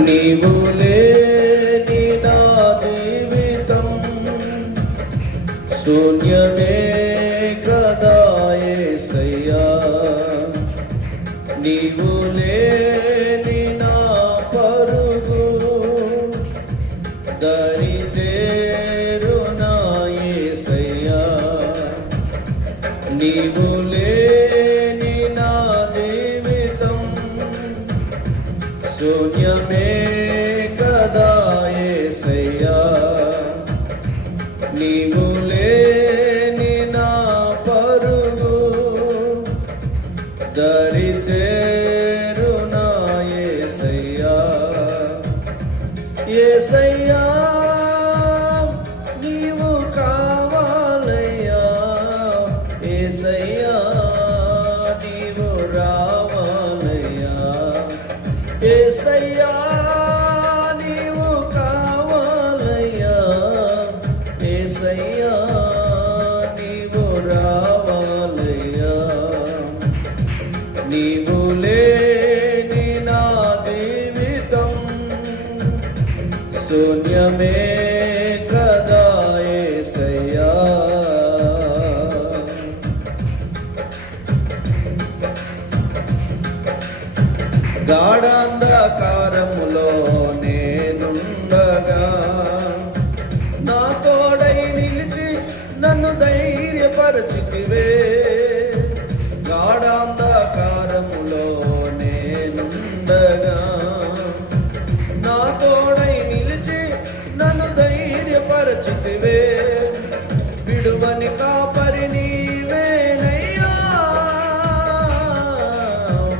నీవు లేని నా జీవితం శూన్యమే కదా యేసయ్యా. నీవు లేని నా పరుగు దరి చేరునా యేసయ్యా. నీవు లేని నా జీవితం శూన్యమే కదా యేసయ్యా. నీవు లేని నా పరుగు దరి చేరునా యేసయ్యా. యేసయ్యా నీవు కావాలయ్యా. యేసయ్యా నీవు రావాలయ్యా. యేసయ్యా నీవు కావాలయ్యా. యేసయ్యా నీవు రావాలయ్యా. నీవు లేని నా జీవితం శూన్యమే కదా యేసయ్యా. గాఢాంధకారములో నేనుండగా నా తోడై నిలిచి నన్ను ధైర్యపరచితివే. గాఢాంధకారములో నేనుండగా నా తోడై నిలిచి నన్ను ధైర్యపరచితివే. విడువని కాపరి నీవేనయ్యా.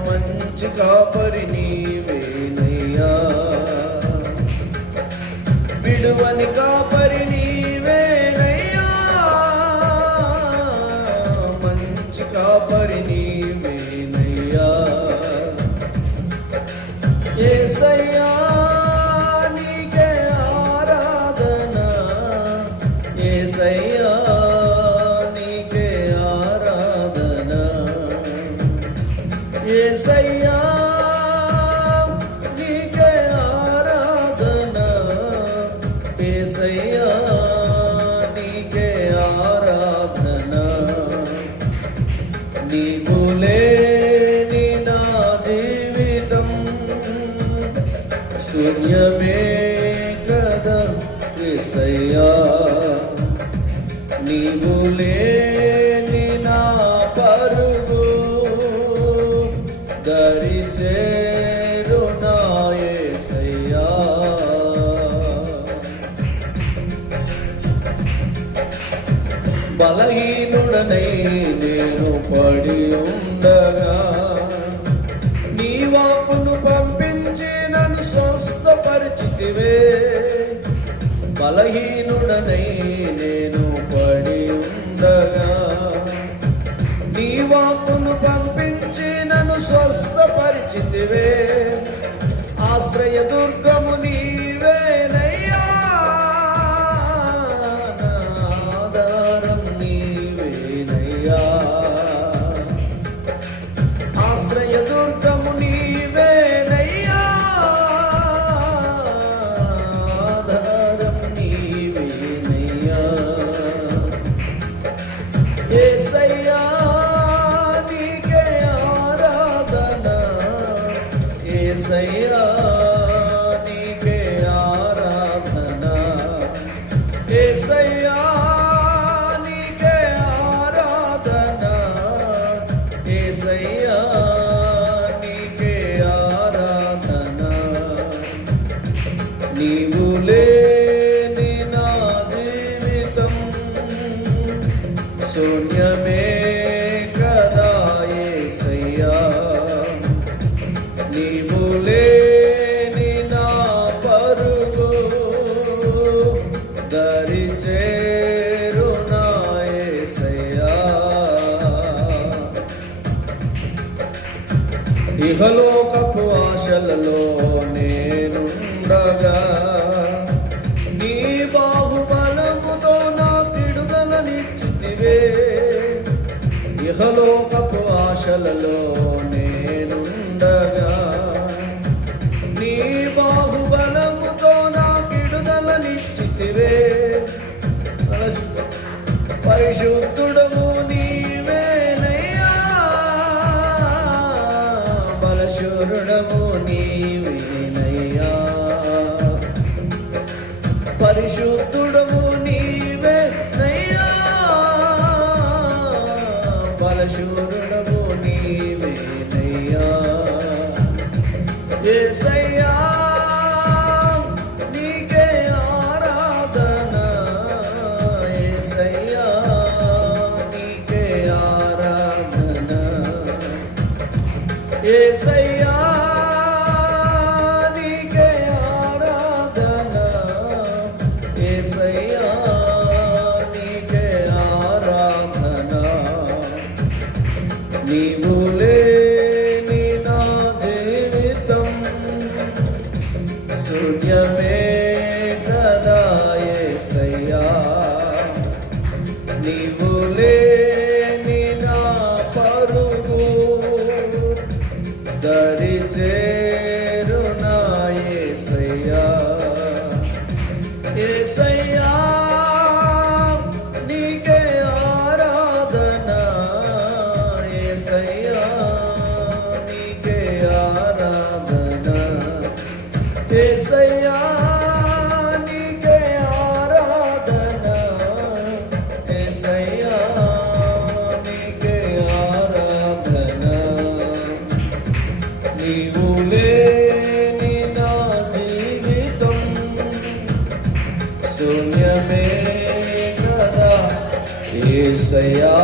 మంచి కాపరి నీవేనయ్యా. విడువని కాపరి నీవేనయ్యా. మంచి కాపరి నీవేనయ్యా. యేసయ్యా నీకే ఆరాధన. యేసయ్యా నీకే ఆరాధన. యేసయ్యా నీకే ఆరాధన. యేసయ్యా నీకే ఆరాధన. నీవు లేని నా జీవితం శూన్యమే కదా యేసయ్యా. నీవు లేని నా పరుగు దరి చేరునా యేసయ్యా. బలహీనుడనై నేను పడి ఉండగా నీ వాక్కును పంపించి నన్ను స్వస్థపరిచితివే. బలహీనుడనై నేను పడి ఉండగా నీ వాక్కును పంపించి నన్ను స్వస్థపరిచితివే. ఆశ్రయ దుర్గము నీవేనయ్యా. నా ఆధారం నీవేనయ్యా. ఆశ్రయ దుర్గము నీవేనయ్యా. ఆధారం నీవేనయ్యా. యేసయ్యా నీకే ఆరాధన. యేసయ్యా నీకే ఆరాధన. యేసయ్యా నీకే ఆరాధన. యేసయ్యా నీకే ఆరాధన. నీవు లేని నా జీవితం శూన్యమే కదా యేసయ్యా. నీవు లేని నా పరుగు దరి చేరునా యేసయ్యా. ఇహలోకపు ఆశలలో నేనుండగా నీ బాహుబలముతో నా విడుదలనిచ్చితివే. ఇహలోకపు ఆశలలో నేనుండగా నీ బాహు నిచ్చుతివే. పరిశుద్ధుడము నీవేనయ్యా, బలశూరుడము నీవేనయ్యా. పరిశుద్ధుడము నీవేనయ్యా, బలశూరుడము నీవేనయ్యా. యేసయ్యా నీకే ఆరాధన, యేసయ్యా నీకే ఆరాధన. యేసయ్యా నీకే ఆరాధన, యేసయ్యా నీకే ఆరాధన. నీవు లేని నా జీవితం శూన్యమే కదా యేసయ్యా. నీవు లేని నా పరుగు దరి చేరునా యేసయ్యా. యేసయ్యా నీకే ఆరాధన, యేసయ్యా నీకే ఆరాధన. యేసయ్యా నీకే ఆరాధన, యేసయ్యా నీకే ఆరాధన. నీవు లేని నా జీవితం శూన్యమే కదా యేసయ్యా.